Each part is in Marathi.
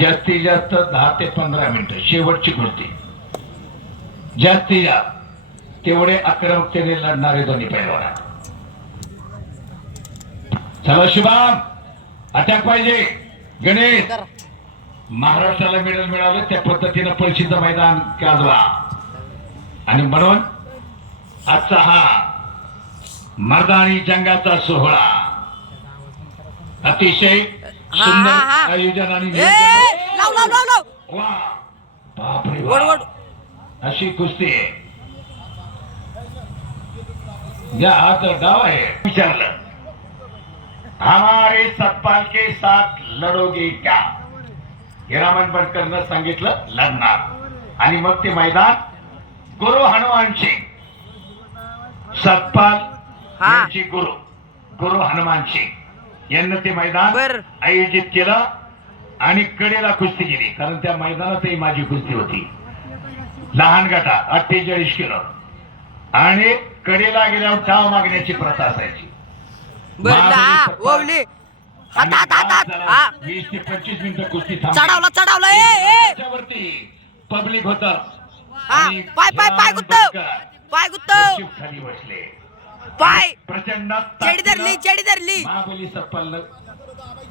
जास्तीत जास्त दहा ते पंधरा मिनिटं शेवटची जास्तीत जास्त तेवढे आक्रमकतेने लढणारे दोन्ही पैलवान. चला शुभाम. अटॅक पाहिजे. गणेश. महाराष्ट्राला मेडल मिळालं त्या पद्धतीनं पळशीचं मैदान गाजवा. आणि म्हणून आजचा हा मर्दानी जंगाचा सोहळा. अतिशय हा, सुंदर हा, हा. आयोजन आणि ए नियोजन. लाव लाव लाव लाव. वा. बापरे वड वा. वड. अशी कुस्ती आहे. या हा तर डाव आहे. विचारलं. हमारे सतपाल के साथ लढोगे क्या? हिरामन बनकरनं सांगितलं लढणार. आणि मग ते मैदान गुरु हनुमान सिंग. सतपाल. यांचे गुरु. गुरु हनुमान सिंग. यांनी ते मैदान. आयोजित केलं आणि कडेला कुस्ती केली. कारण त्या मैदानातही माझी कुस्ती होती. लहान गटात अठ्ठेचाळीस किलो. आणि कडेला गेल्यावर टाव मागण्याची प्रथा असायची. वीस ते पंचवीस मिनिटं कुस्ती. चढावला चढावला. पब्लिक होत. पाय पाय पाय गुत्तव. पाय गुत्तव. खाली बसले. पाय! प्रचंड चेडी धरली चेडी धरली महाबली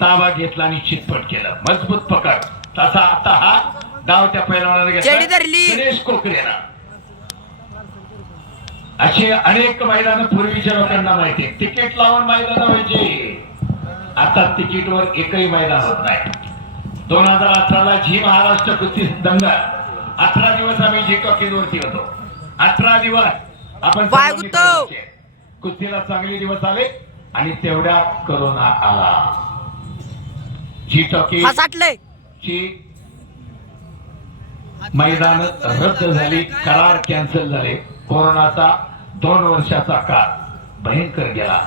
ताबा घेतला आणि चितपट केलं. मजबूत पकड. तसा आता हा डाव त्या पैलवानाने. चेडी धरली. गणेश कोकरेला. असे अनेक मैदान पूर्वीच्या लोकांना माहिती. तिकीट लावून मैदान व्हायचे आता तिकीटवर एकही मैदान होत नाही. दोन हजार अठराला झी महाराष्ट्र कुस्ती दंगल अठरा दिवस आम्ही झी टॉकीजवरती होतो. अठरा दिवस आपण कुस्तीला चांगले दिवस आले आणि तेवढ्यात करोना आला. झी टॉकी ची मैदान रद्द झाली करार कॅन्सल झाले. कोरोनाचा दोन वर्षाचा काळ भयंकर गेला.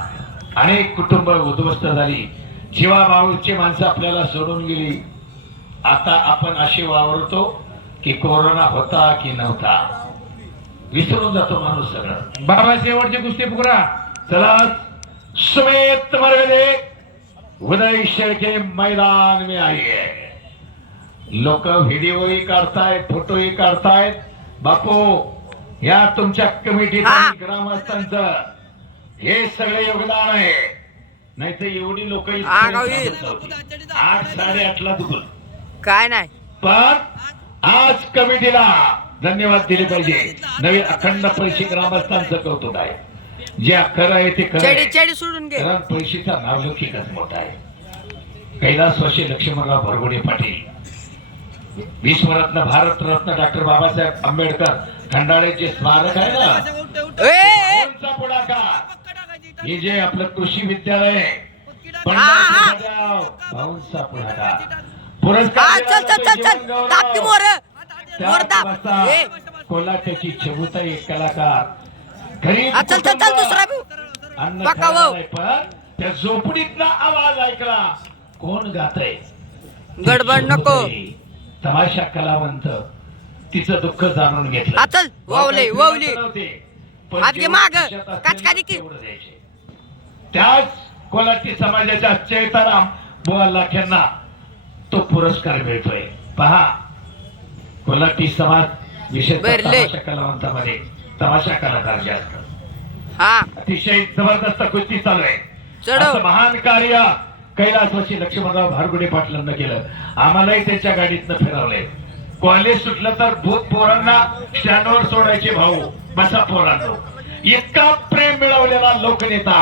अनेक कुटुंब उद्ध्वस्त झाली. जीवाभाऊची माणसं आपल्याला सोडून गेली. आता आपण असे वावरतो की कोरोना होता की नव्हता. विसरून जातो माणूस सगळं. बाबा शेवटची कुस्ती पुकरा चला सुमेत मर्यादे. उदय शेळके मैदान में आइए लोक व्हिडिओही काढतायत फोटोही काढतायत. बापू या तुमच्या हा. आणि ग्रामस्थांचं हे सगळे योगदान आहे. नाही तर एवढी लोक हा. आठ साडेआठला दुखल काय नाही. पण आज कमिटीला धन्यवाद दिले पाहिजे. नवीन अखंड पैसे ग्रामस्थांचं कौतुक आहे. जे खरं आहे ते खरं सोडून कारण पैशाचा नावलौकिकच मोठा आहे. कैलासवासी लक्ष्मणराव भरगुडे पाटील. विश्वरत्न भारतरत्न डॉक्टर बाबासाहेब आंबेडकर. खंडाळेचे स्मारक आहे ना? पुढाकार. हे जे आपलं कृषी विद्यालय भाऊंचा पुढाकार. पुरस्कार कोल्हाट्याची चबुताई एक कलाकार. हा, चल चल चल. दुसरा पण त्या झोपडीतला आवाज ऐकला. कोण गातय? गडबड नको. तमाशा कलावंत. तिचं दुःख जाणून घेतलं. चल. वावले, वावले. जेवढं माग. खिशात असेल काचका दे की. त्याच कोल्हाटी समाजाच्या चैताराम बुवा लाख्यांना तो पुरस्कार मिळतोय. पहा. कोल्हाटी समाज विशेष कलावंतामध्ये तमाशा कलाकार जे असतात अतिशय जबरदस्त कुस्ती चालू आहे. महान कार्य कैलासवासी लक्ष्मणराव भारगुडे पाटलांना केलं. आम्हालाही त्यांच्या गाडीतनं फिरवलंय. कॉलेज सुटलं तर भूत पोरांना स्टँडवर सोडायचे भाऊ. बसा पोरांनो. इतका प्रेम मिळवलेला लोकनेता.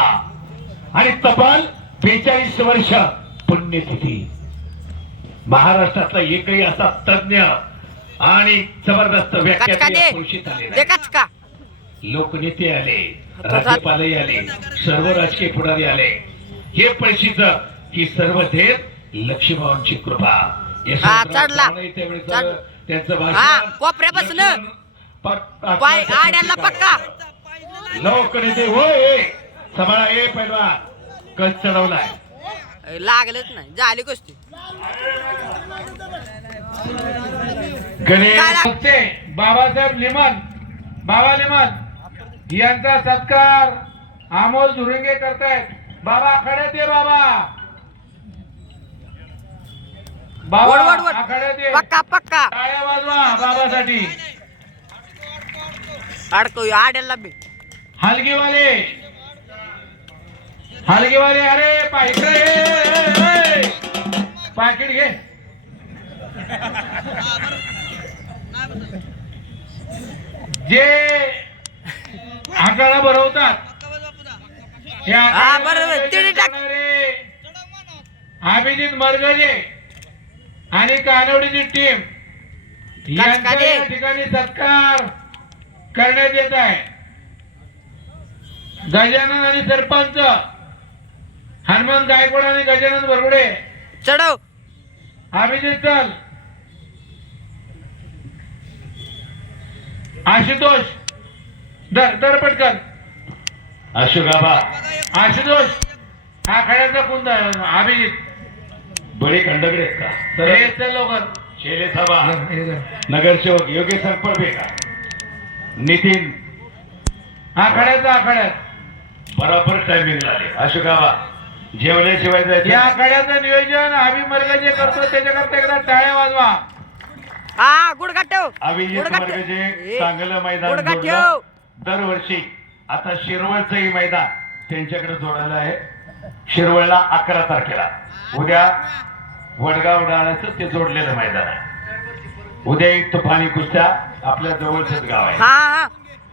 आणि तब्बल बेचाळीस वर्ष पुण्यतिथी. महाराष्ट्रातला एकही असा तज्ञ आणि जबरदस्त व्याख्या आहे. कचका. लोकनेते आले राज्यपालही आले सर्व राजकीय पुढारी आले. हे पैशीच ही सर्व थेर लक्ष्मीबाबांची कृपा. त्यांचं भाषण. लक्ष्मण पट- पाय आड्याला पक्का लोकनेते होय सांभाळा ए पैलवान. कच चढवलाय. लागलंच नाही. झाली गोष्टी गणेश बाबासाहेब लिमन बाबा लिमन यांचा सत्कार अमोल झुरिंगे करतायत. बाबा खडे ते बाबा. बाबा आखाड्यात ये. पक्का पक्का. टाळ्या वाजवा बाबासाठी. अडकू आड्याला बी हलगीवाले. हलगीवाले अरे पाकिट घे. जे आकडा भरवतात अभिजित मरगजे आणि कानवडीची टीम. या ठिकाणी सत्कार करण्यात येत आहे. गजानन आणि सरपंच हनुमान गायकवाड आणि गजानन बरगुडे चढव. अभिजित चल. आशुतोष. दर दर पटकन. अशोकाबा. आशुतोष. हा खड्याचा कुंद अभिजित. बळे खंडकडे का? हे तर चल लवकर. शेले हे धर. नगरसेवक योगेश सरपळबे का नितीन आखाड्याचा आखाड्यात बरोबर टायमिंग झाले अशोकाबा. जेवल्याशिवाय या जायचं आखाड्याचं नियोजन आम्ही मर्ग जे करतो त्याच्याकरता एकदा टाळ्या वाजवा. हा गुडघा ठेव. अभिजित गुडघा वर्गजे ठेव. चांगलं मैदान गुडघा जोडलं. ठेव. दरवर्षी आता शिरवळचंही मैदान त्यांच्याकडे जोडायला आहे. शिरवळला अकरा तारखेला. उद्या वडगाव डाळ्याचं ते जोडलेलं मैदान आहे. उद्या एक तुफानी कुस्त्या आपल्या जवळच गाव आहे. हा हा.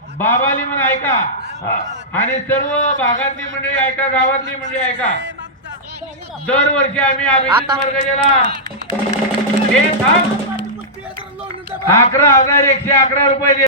बाबाली म्हणून ऐका. हा. आणि सर्व भागातली मंडळी ऐका गावातली मंडळी ऐका. दरवर्षी आम्ही अभिजित आता- मर्गजेला हे थांब. अकरा हजार एकशे अकरा रुपये